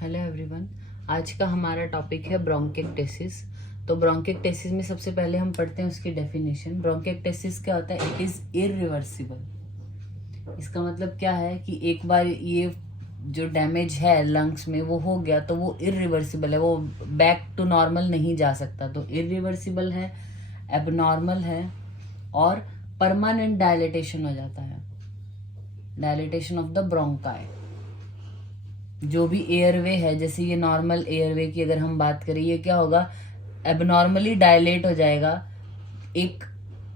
Hello everyone. आज का हमारा टॉपिक है ब्रोंकिक्टेसिस। तो ब्रोंकिक्टेसिस में सबसे पहले हम पढ़ते हैं उसकी डेफिनेशन। ब्रोंकिक्टेसिस क्या होता है? It is irreversible. इसका मतलब क्या है कि एक बार ये जो डैमेज है लंग्स में वो हो गया तो वो इरिवर्सिबल है, वो बैक टू नॉर्मल नहीं जा सकता। तो इरिवर्सिबल है, एबनॉर्मल है और परमानेंट डायलिटेशन हो जाता है, डायलिटेशन ऑफ द ब्रोंकाई। जो भी एयरवे है, जैसे ये नॉर्मल एयरवे की अगर हम बात करें, ये क्या होगा? एबनॉर्मली डायलेट हो जाएगा। एक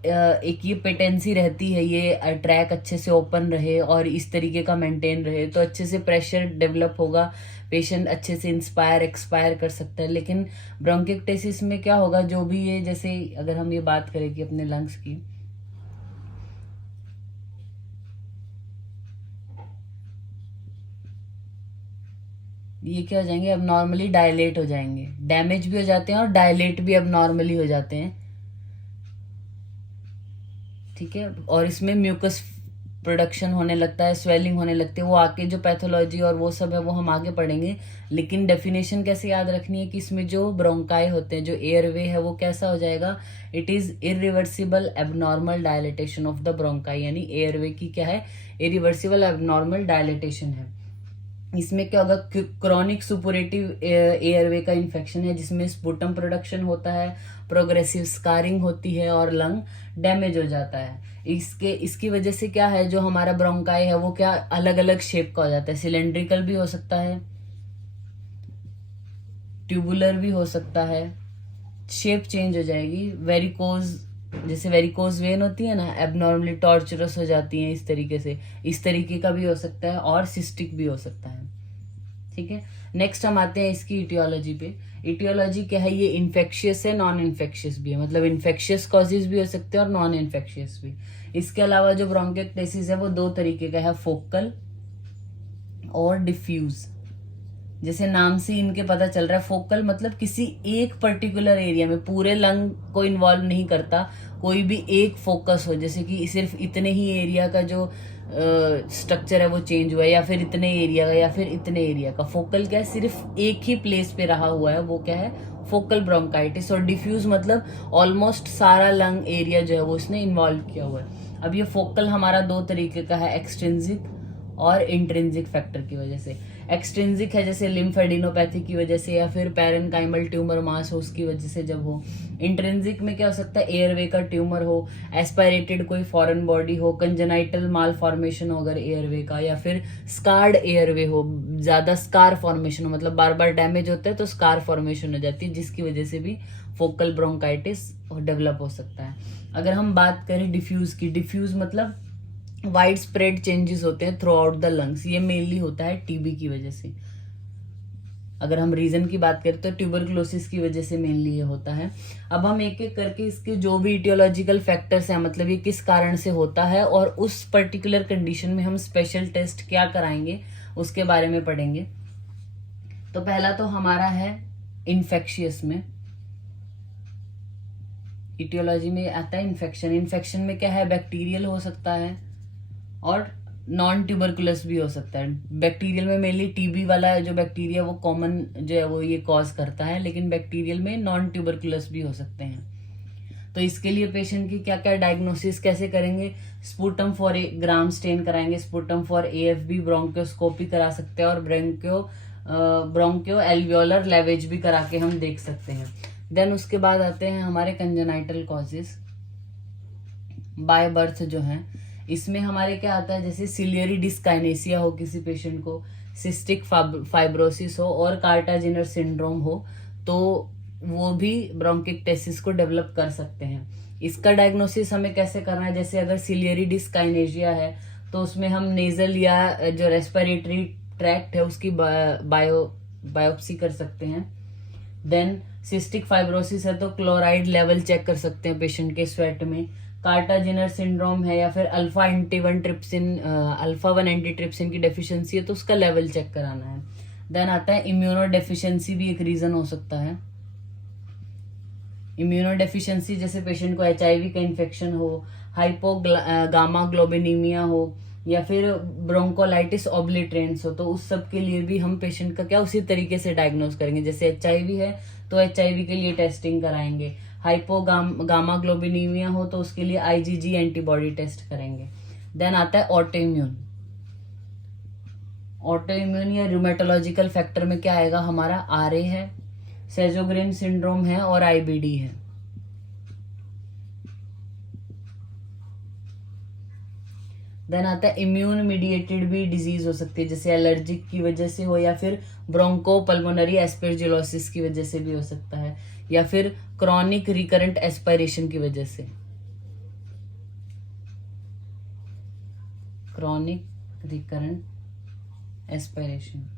एक ये पेटेंसी रहती है, ये ट्रैक अच्छे से ओपन रहे और इस तरीके का मेंटेन रहे तो अच्छे से प्रेशर डेवलप होगा, पेशेंट अच्छे से इंस्पायर एक्सपायर कर सकता है। लेकिन ब्रोंकिक्टेसिस में क्या होगा? जो भी ये, जैसे अगर हम ये बात करें कि अपने लंग्स की, ये क्या हो जाएंगे? अब नॉर्मली डायलेट हो जाएंगे, डैमेज भी हो जाते हैं और डायलेट भी अब नॉर्मली हो जाते हैं। ठीक है। और इसमें म्यूकस प्रोडक्शन होने लगता है, स्वेलिंग होने लगती है। वो आके जो पैथोलॉजी और वो सब है वो हम आगे पढ़ेंगे। लेकिन डेफिनेशन कैसे याद रखनी है कि इसमें जो ब्रोंकाई होते हैं, जो एयरवे है, वो कैसा हो जाएगा? It is irreversible abnormal dilatation of the bronchi. यानी एयरवे की क्या है? इरिवर्सिबल एबनॉर्मल डायलिटेशन है। इसमें क्या होगा? क्रॉनिक सुपोरेटिव एयरवे का इन्फेक्शन है जिसमें स्पुटम प्रोडक्शन होता है, प्रोग्रेसिव स्कारिंग होती है और लंग डैमेज हो जाता है। इसकी वजह से क्या है, जो हमारा ब्रोंकाई है वो क्या अलग अलग शेप का हो जाता है। सिलेंड्रिकल भी हो सकता है, ट्यूबुलर भी हो सकता है, शेप चेंज हो जाएगी। वेरिकोज, जैसे वेरिकोज वेन होती है ना, एबनॉर्मली टॉर्चरस हो जाती है इस तरीके से, इस तरीके का भी हो सकता है और सिस्टिक भी हो सकता है। ठीक है। नेक्स्ट हम आते हैं इसकी इटियोलॉजी पे। इटियोलॉजी क्या है? ये इन्फेक्शियस है, नॉन इन्फेक्शियस भी है। मतलब इन्फेक्शियस कॉजेज भी हो सकते हैं और नॉन इन्फेक्शियस भी। इसके अलावा जो ब्रोंकिक्टेसिस है वो दो तरीके का है, फोकल और डिफ्यूज। जैसे नाम से इनके पता चल रहा है, फोकल मतलब किसी एक पर्टिकुलर एरिया में, पूरे लंग को इन्वॉल्व नहीं करता, कोई भी एक फोकस हो, जैसे कि सिर्फ इतने ही एरिया का जो स्ट्रक्चर है वो चेंज हुआ है, या फिर इतने एरिया का, या फिर इतने एरिया का। फोकल क्या है? सिर्फ एक ही प्लेस पे रहा हुआ है, वो क्या है? Focal bronchitis. और डिफ्यूज मतलब ऑलमोस्ट सारा लंग एरिया जो है वो इसने इन्वॉल्व किया हुआ है। अब ये फोकल हमारा दो तरीके का है, एक्सट्रिंसिक और इंट्रिंसिक फैक्टर की वजह से। एक्सट्रिंसिक है जैसे लिम्फेडिनोपैथी की वजह से, या फिर पैरेनकाइमल ट्यूमर मास हो उसकी वजह से जब हो। इंट्रिंसिक में क्या हो सकता है? एयरवे का ट्यूमर हो, एस्पायरेटेड कोई फॉरेन बॉडी हो, कंजेनाइटल माल फॉर्मेशन हो अगर एयरवे का, या फिर स्कार्ड एयरवे हो, ज्यादा स्कार फॉर्मेशन हो, मतलब बार बार डैमेज होता है तो स्कार फॉर्मेशन हो जाती है, जिसकी वजह से भी फोकल ब्रोंकाइटिस डेवलप हो सकता है। अगर हम बात करें डिफ्यूज की, डिफ्यूज मतलब वाइड स्प्रेड चेंजेस होते हैं थ्रू आउट द लंग्स। ये मेनली होता है टीबी की वजह से। अगर हम रीजन की बात करें तो ट्यूबरक्लोसिस की वजह से मेनली ये होता है। अब हम एक एक करके इसके जो भी इटियोलॉजिकल फैक्टर्स हैं, मतलब ये किस कारण से होता है और उस पर्टिकुलर कंडीशन में हम स्पेशल टेस्ट क्या कराएंगे उसके बारे में पढ़ेंगे। तो पहला तो हमारा है इन्फेक्शियस में। इटियोलॉजी में आता है इन्फेक्शन। इन्फेक्शन में क्या है? बैक्टीरियल हो सकता है और नॉन ट्यूबरकुलस भी हो सकता है। बैक्टीरियल में मेनली टीबी वाला जो बैक्टीरिया वो कॉमन जो है वो ये कॉज करता है, लेकिन बैक्टीरियल में नॉन ट्यूबरकुलस भी हो सकते हैं। तो इसके लिए पेशेंट की क्या क्या डायग्नोसिस कैसे करेंगे? स्पुटम फॉर ग्राम स्टेन कराएंगे, स्पुटम फॉर एएफबी, ब्रोंकियोस्कोपी करा सकते हैं और ब्रोंकियो एल्वियोलर लेवेज भी करा के हम देख सकते हैं। देन उसके बाद आते हैं हमारे कंजेनाइटल कॉजेस बाय बर्थ जो हैं। इसमें हमारे क्या आता है? जैसे सिलियरी डिस्काइनेसिया हो किसी पेशेंट को, सिस्टिक फाइब्रोसिस हो और कार्टाजिनर सिंड्रोम हो, तो वो भी ब्रोंकिक्टेसिस को डेवलप कर सकते हैं। इसका डायग्नोसिस हमें कैसे करना है? जैसे अगर सिलियरी डिस्काइनेसिया है तो उसमें हम नेजल या जो रेस्पिरेटरी ट्रैक्ट है उसकी बायोप्सी कर सकते हैं। देन सिस्टिक फाइब्रोसिस है तो क्लोराइड लेवल चेक कर सकते हैं पेशेंट के स्वेट में। कार्टाजिनर सिंड्रोम है या फिर अल्फा वन एंटीट्रिप्सिन की डेफिशिएंसी है तो उसका लेवल चेक कराना है। देन आता है इम्यूनो डेफिशिएंसी, भी एक रीजन हो सकता है। इम्यूनो डेफिशिएंसी जैसे पेशेंट को एचआईवी का इन्फेक्शन हो, हाइपोगामा ग्लोबिनीमिया हो, या फिर ब्रोंकोलाइटिस ऑब्लिटरेंस हो, तो उस सब के लिए भी हम पेशेंट का क्या उसी तरीके से डायग्नोज करेंगे। जैसे HIV है तो HIV के लिए टेस्टिंग कराएंगे, गामा ग्लोबिनीमिया हो तो उसके लिए IgG एंटीबॉडी टेस्ट करेंगे। देन आता है ऑटो इम्यून। ऑटो इम्यून या रूमेटोलॉजिकल फैक्टर में क्या आएगा हमारा, RA है, सेजोग्रेन सिंड्रोम है और IBD है। देन आता है इम्यून मीडिएटेड भी डिजीज हो सकती है, जैसे एलर्जिक की वजह से हो या फिर ब्रोंको पल्मोनरी एस्पेरजिलोसिस की वजह से भी हो सकता है, या फिर क्रॉनिक रिकरेंट एस्पायरेशन की वजह से। क्रॉनिक रिकरेंट एस्पायरेशन,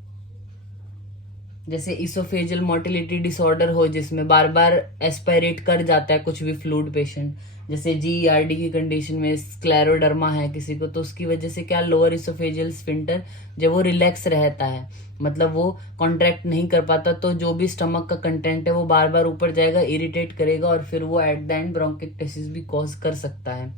जैसे इसोफेजियल मोटिलिटी डिसऑर्डर हो जिसमें बार बार एस्पायरेट कर जाता है कुछ भी फ्लूइड पेशेंट, जैसे GERD की कंडीशन में स्क्लेरोडर्मा है किसी को, तो उसकी वजह से क्या लोअर इसोफेजियल स्फिंक्टर जब वो रिलैक्स रहता है, मतलब वो कॉन्ट्रैक्ट नहीं कर पाता, तो जो भी स्टमक का कंटेंट है वो बार बार ऊपर जाएगा, इरिटेट करेगा और फिर वो एट द एंड ब्रोंकिक्टेसिस भी कॉज कर सकता है।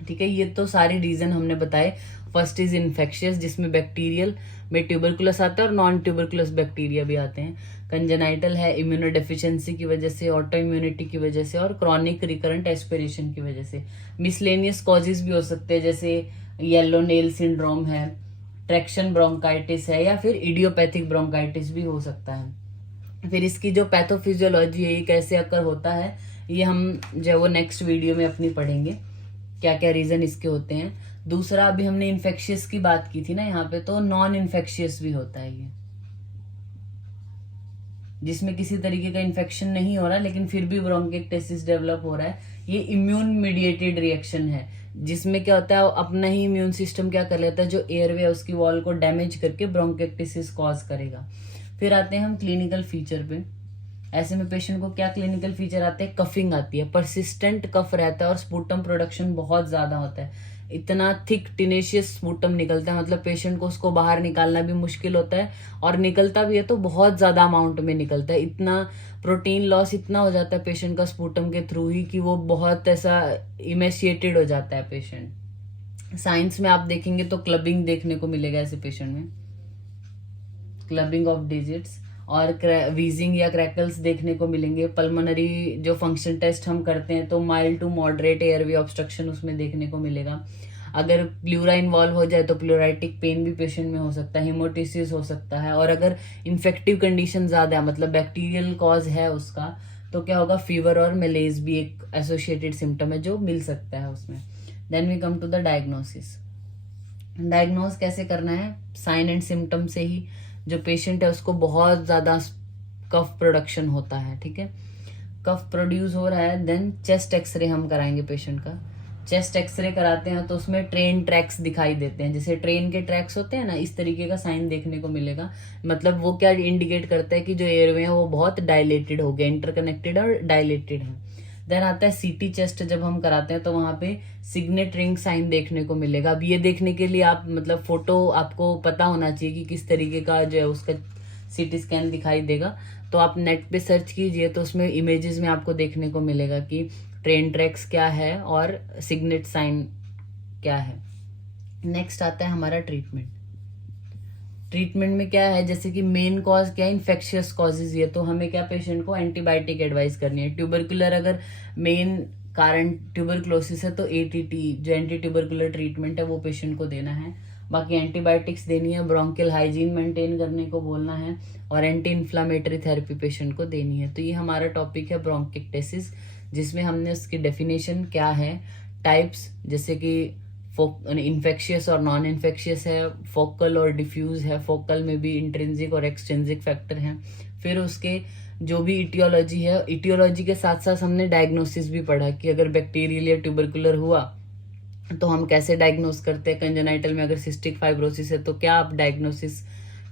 ठीक है, ये तो सारे रीजन हमने बताए। फर्स्ट इज इन्फेक्शियस, जिसमें बैक्टीरियल में ट्यूबरकुलस आता है और नॉन ट्यूबरकुलस बैक्टीरिया भी आते हैं। कंजेनाइटल है इम्यूनोडेफिशिएंसी की वजह से, ऑटो इम्यूनिटी की वजह से और क्रॉनिक रिकरेंट एस्पिरेशन की वजह से। मिसलेनियस कॉजेज भी हो सकते हैं, जैसे येलो नेल सिंड्रोम है, ट्रैक्शन ब्रोंकाइटिस है या फिर इडियोपैथिक ब्रोंकाइटिस भी हो सकता है। फिर इसकी जो पैथोफिजियोलॉजी है, ये कैसे अकर होता है, ये हम जो वो नेक्स्ट वीडियो में अपनी पढ़ेंगे, क्या क्या रीजन इसके होते हैं। दूसरा, अभी हमने इन्फेक्शियस की बात की थी ना यहाँ पे, तो नॉन इन्फेक्शियस भी होता है ये, जिसमें किसी तरीके का इन्फेक्शन नहीं हो रहा लेकिन फिर भी ब्रोंकिक्टेसिस डेवलप हो रहा है। ये इम्यून मीडिएटेड रिएक्शन है, जिसमें क्या होता है अपना ही इम्यून सिस्टम क्या कर लेता है, जो एयरवे है उसकी वॉल को डैमेज करके ब्रोंकिक्टेसिस कॉज करेगा। फिर आते हैं हम क्लिनिकल फीचर पे। ऐसे में पेशेंट को क्या क्लिनिकल फीचर आते हैं, कफिंग आती है, परसिस्टेंट कफ रहता है और स्पूटम प्रोडक्शन बहुत ज्यादा होता है, इतना थिक टिनेशियस स्पूटम निकलता है, मतलब पेशेंट को उसको बाहर निकालना भी मुश्किल होता है, और निकलता भी है तो बहुत ज्यादा अमाउंट में निकलता है। इतना प्रोटीन लॉस इतना हो जाता है पेशेंट का स्पूटम के थ्रू ही कि वो बहुत ऐसा इमेशिएटेड हो जाता है पेशेंट। साइंस में आप देखेंगे तो क्लबिंग देखने को मिलेगा ऐसे पेशेंट में, क्लबिंग ऑफ डिजिट्स, और वीजिंग या क्रैकल्स देखने को मिलेंगे। पल्मोनरी जो फंक्शन टेस्ट हम करते हैं तो mild to moderate airway obstruction उसमें देखने को मिलेगा। अगर प्लूरा इन्वॉल्व हो जाए तो प्लूराइटिक पेन भी पेशेंट में हो सकता है, हिमोटिसिस हो सकता है, और अगर इन्फेक्टिव कंडीशन ज्यादा है, मतलब बैक्टीरियल कॉज है उसका, तो क्या होगा, फीवर और मेलेज भी एक एसोसिएटेड सिम्टम है जो मिल सकता है उसमें। Then we come to the diagnosis. Diagnose कैसे करना है, साइन एंड सिम्टम से ही। जो पेशेंट है उसको बहुत ज्यादा कफ प्रोडक्शन होता है, ठीक है, कफ प्रोड्यूस हो रहा है, देन चेस्ट एक्सरे हम कराएंगे पेशेंट का। चेस्ट एक्सरे कराते हैं तो उसमें ट्रेन ट्रैक्स दिखाई देते हैं, जैसे ट्रेन के ट्रैक्स होते हैं ना, इस तरीके का साइन देखने को मिलेगा। मतलब वो क्या इंडिकेट करता है कि जो एयरवे है वो बहुत डायलेटेड हो गया, इंटरकनेक्टेड और डायलेटेड है। देन आता है सीटी चेस्ट, जब हम कराते हैं तो वहां पे सिग्नेट रिंग साइन देखने को मिलेगा। अब ये देखने के लिए आप मतलब फोटो आपको पता होना चाहिए कि किस तरीके का जो है उसका सीटी स्कैन दिखाई देगा, तो आप नेट पे सर्च कीजिए तो उसमें इमेजेस में आपको देखने को मिलेगा कि ट्रेन ट्रैक्स क्या है और सिग्नेट साइन क्या है। नेक्स्ट आता है हमारा ट्रीटमेंट। ट्रीटमेंट में क्या है, जैसे कि मेन कॉज क्या है, इन्फेक्शियस कॉजेज है, तो हमें क्या पेशेंट को एंटीबायोटिक एडवाइस करनी है। ट्यूबरकुलर अगर मेन कारण ट्यूबरक्लोसिस है तो ATT जो एंटी ट्यूबरकुलर ट्रीटमेंट है वो पेशेंट को देना है। बाकी एंटीबायोटिक्स देनी है, ब्रोंकियल हाइजीन मेंटेन करने को बोलना है, और एंटी इन्फ्लामेटरी थेरेपी पेशेंट को देनी है। तो ये हमारा टॉपिक है ब्रोंकिक्टेसिस, जिसमें हमने उसकी डेफिनेशन क्या है, टाइप्स जैसे कि इन्फेक्शियस और नॉन इन्फेक्शियस है, फोकल और डिफ्यूज है, फोकल में भी इंट्रिंसिक और एक्सट्रिंसिक फैक्टर हैं। फिर उसके जो भी इटियोलॉजी है, इटियोलॉजी के साथ साथ हमने डायग्नोसिस भी पढ़ा कि अगर बैक्टीरियल या ट्यूबरकुलर हुआ तो हम कैसे डायग्नोस करते हैं। कंजेनाइटल में अगर सिस्टिक फाइब्रोसिस है तो क्या आप डायग्नोसिस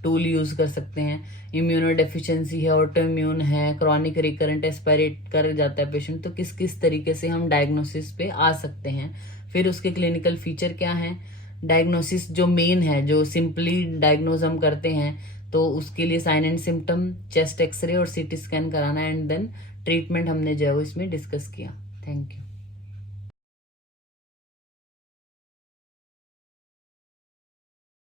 टूल यूज कर सकते हैं। इम्यूनो डेफिशिएंसी है, ऑटो इम्यून है, क्रॉनिक रिकरेंट एस्पायरेट कर जाता है पेशेंट, तो किस किस तरीके से हम डायग्नोसिस पे आ सकते हैं। फिर उसके क्लिनिकल फीचर क्या है, डायग्नोसिस जो मेन है, जो सिंपली डायग्नोज हम करते हैं, तो उसके लिए sign and symptom, chest x-ray और CT स्कैन कराना, एंड देन ट्रीटमेंट हमने जो है वो इसमें डिस्कस किया। Thank you.